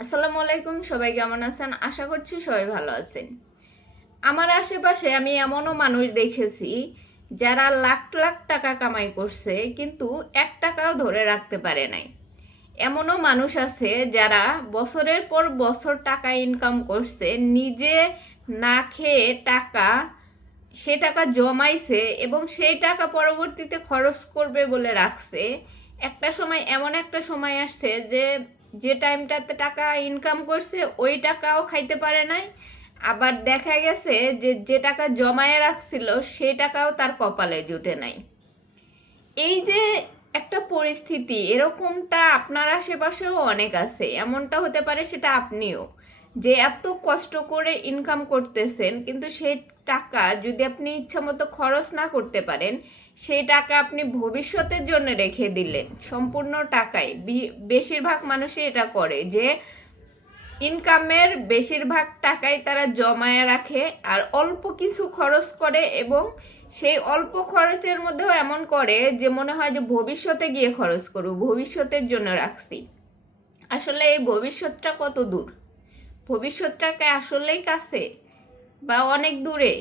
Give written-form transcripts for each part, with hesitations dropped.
আসসালামু আলাইকুম, সবাই কেমন আছেন? আশা করছি সবাই ভালো আছেন। আমার আশেপাশে আমি এমনও মানুষ দেখেছি যারা লাখ লাখ টাকা কামাই করছে কিন্তু 1 টাকাও ধরে রাখতে পারে নাই। এমনও মানুষ আছে যারা বছরের পর বছর টাকা ইনকাম করছে, নিজে না খেয়ে টাকা সে টাকা জমাইছে এবং সেই টাকা পরবর্তীতে খরচ করবে বলে রাখছে। একটা সময় এমন একটা সময় আসছে যে যে টাইমটাতে টাকা ইনকাম করছে ওই টাকাও খাইতে পারে নাই। আবার দেখা গেছে যে যে টাকা জমায়ে রাখছিল সেই টাকাও তার কপালে জুটে নাই। এই যে একটা পরিস্থিতি, এরকমটা আপনার আশেপাশেও অনেক আছে। এমনটা হতে পারে সেটা আপনিও, যে এত কষ্ট করে ইনকাম করতেছেন কিন্তু সেই টাকা যদি আপনি ইচ্ছা মতো খরচ না করতে পারেন, সেই টাকা আপনি ভবিষ্যতের জন্য রেখে দিলেন সম্পূর্ণ টাকাই। বেশিরভাগ মানুষই এটা করে যে ইনকামের বেশিরভাগ টাকাই তারা জমায়ে রাখে আর অল্প কিছু খরচ করে, এবং সেই অল্প খরচের মধ্যেও এমন করে যে মনে হয় যে ভবিষ্যতে গিয়ে খরচ করব, ভবিষ্যতের জন্য রাখছি। আসলে এই ভবিষ্যৎটা কত দূর? ভবিষ্যৎটাকে আসলেই কাছে বা অনেক দূরে?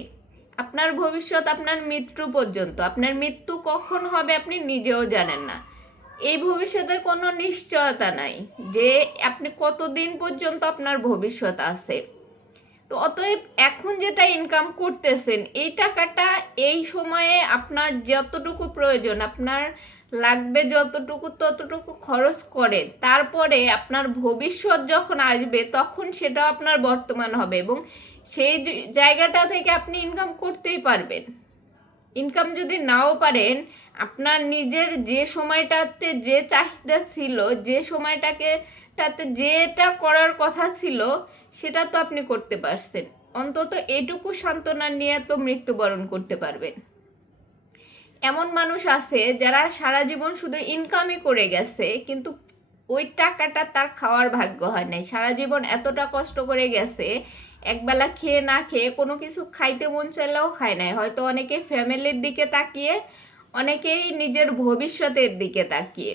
আপনার ভবিষ্যৎ আপনার মৃত্যু পর্যন্ত। আপনার মৃত্যু কখন হবে আপনি নিজেও জানেন না। এই ভবিষ্যতের কোনো নিশ্চয়তা নাই যে আপনি কতদিন পর্যন্ত আপনার ভবিষ্যৎ আছে। তো অতএব এখন যেটা ইনকাম করতেছেন এই টাকাটা এই সময়ে আপনার যতটুকু প্রয়োজন, আপনার লাগবে যতটুকু ততটুকু খরচ করে, তারপরে আপনার ভবিষ্যৎ যখন আসবে তখন সেটাও আপনার বর্তমান হবে এবং সেই জায়গাটা থেকে আপনি ইনকাম করতেই পারবেন। ইনকাম যদি নাও পারেন, আপনার নিজের যে সময়টাতে যে চাহিদা ছিল, যে তাতে যেটা করার কথা ছিল সেটা তো আপনি করতে পারছেন। অন্তত এটুকু সান্ত্বনা নিয়ে তো মৃত্যুবরণ করতে পারবেন। এমন মানুষ আছে যারা সারা জীবন শুধু ইনকামই করে গেছে কিন্তু ওই টাকাটা তার খাওয়ার ভাগ্য হয় নাই। সারা জীবন এতটা কষ্ট করে গেছে, একবেলা খেয়ে না খেয়ে কোনো কিছু খাইতে মন চাইলেও খায় নাই। হয়তো অনেকে ফ্যামিলির দিকে তাকিয়ে, অনেকেই নিজের ভবিষ্যতের দিকে তাকিয়ে।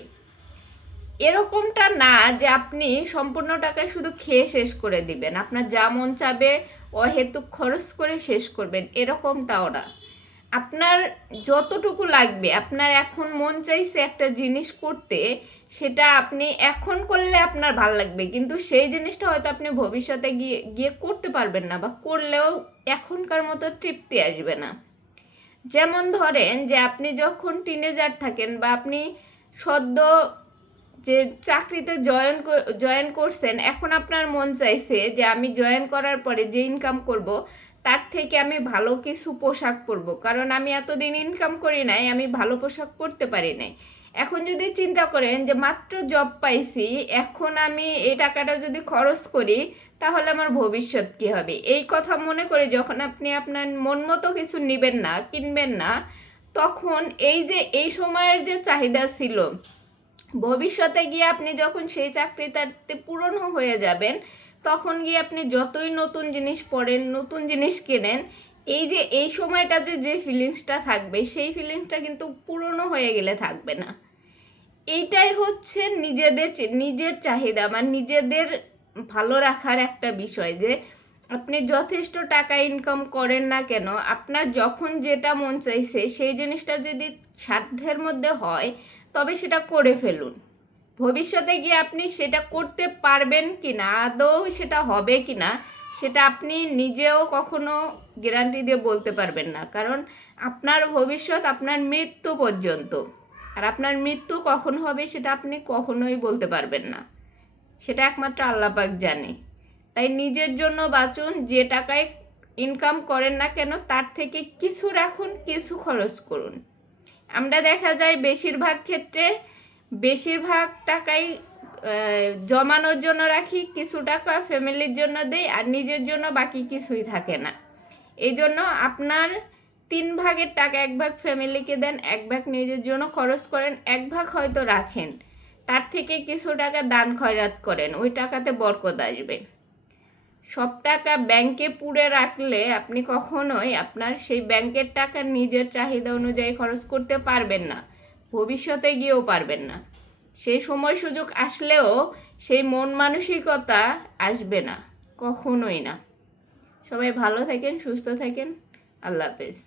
এরকমটা না যে আপনি সম্পূর্ণ টাকা শুধু খেয়ে শেষ করে দিবেন, আপনার যা মন চাবে অহেতুক খরচ করে শেষ করবেন, এরকমটাও না। আপনার যতটুকু লাগবে, আপনার এখন মন চাইছে একটা জিনিস করতে, সেটা আপনি এখন করলে আপনার ভালো লাগবে কিন্তু সেই জিনিসটা হয়তো আপনি ভবিষ্যতে গিয়ে গিয়ে করতে পারবেন না, বা করলেও এখনকার মতো তৃপ্তি আসবে না। যেমন ধরেন যে আপনি যখন টিনেজার থাকেন বা আপনি সদ্য যে চাকরিতে জয়েন করছেন, এখন আপনার মন চাইছে যে আমি জয়েন করার পরে যে ইনকাম করব তার থেকে আমি ভালো কিছু পোশাক পরবো, কারণ আমি এতদিন ইনকাম করি নাই, আমি ভালো পোশাক পরতে পারি নাই। এখন যদি চিন্তা করেন যে মাত্র জব পাইছি, এখন আমি এই টাকাটা যদি খরচ করি তাহলে আমার ভবিষ্যৎ কী হবে, এই কথা মনে করে যখন আপনি আপনার মন মতো কিছু নেবেন না, কিনবেন না, তখন এই যে এই সময়ের যে চাহিদা ছিল, ভবিষ্যতে গিয়ে আপনি যখন সেই চাকরিটাতে পূরণ হয়ে যাবেন তখন গিয়ে আপনি যতই নতুন জিনিস পড়েন, নতুন জিনিস কেনেন, এই যে এই সময়টাতে যে ফিলিংসটা থাকবে সেই ফিলিংসটা কিন্তু পুরনো হয়ে গেলে থাকবে না। এইটাই হচ্ছে নিজের চাহিদা বা নিজেদের ভালো রাখার একটা বিষয়, যে আপনি যথেষ্ট টাকা ইনকাম করেন না কেন, আপনার যখন যেটা মন চাইছে সেই জিনিসটা যদি সাধ্যের মধ্যে হয় তবে সেটা করে ফেলুন। ভবিষ্যতে গিয়ে আপনি সেটা করতে পারবেন কি না, আদৌ সেটা হবে কি না, সেটা আপনি নিজেও কখনো গ্যারান্টি দিয়ে বলতে পারবেন না, কারণ আপনার ভবিষ্যৎ আপনার মৃত্যু পর্যন্ত। আর আপনার মৃত্যু কখন হবে সেটা আপনি কখনোই বলতে পারবেন না, সেটা একমাত্র আল্লাহ পাক জানে। তাই নিজের জন্য বাঁচুন, যে টাকায় ইনকাম করেন না কেন তার থেকে কিছু রাখুন, কিছু খরচ করুন। আমরা দেখা যায় বেশিরভাগ ক্ষেত্রে বেশিরভাগ টাকাই জমানোর জন্য রাখি, কিছু টাকা ফ্যামিলির জন্য দেই আর নিজের জন্য বাকি কিছুই থাকে না। এই জন্য আপনার 3 ভাগের টাকা 1 ভাগ ফ্যামিলিকে দেন, 1 ভাগ নিজের জন্য খরচ করেন, 1 ভাগ হয়তো রাখেন, তার থেকে কিছু টাকা দান খয়রাত করেন, ওই টাকাতে বরকত আসবে। সব টাকা ব্যাংকে পুরে রাখলে আপনি কখনোই আপনার সেই ব্যাংকের টাকা নিজের চাহিদা অনুযায়ী খরচ করতে পারবেন না, ভবিষ্যতে গিয়েও পারবেন না। সেই সময় সুযোগ আসলেও সেই মন মানসিকতা আসবে না, কখনোই না। সবাই ভালো থাকেন, সুস্থ থাকেন। আল্লাহ হাফেজ।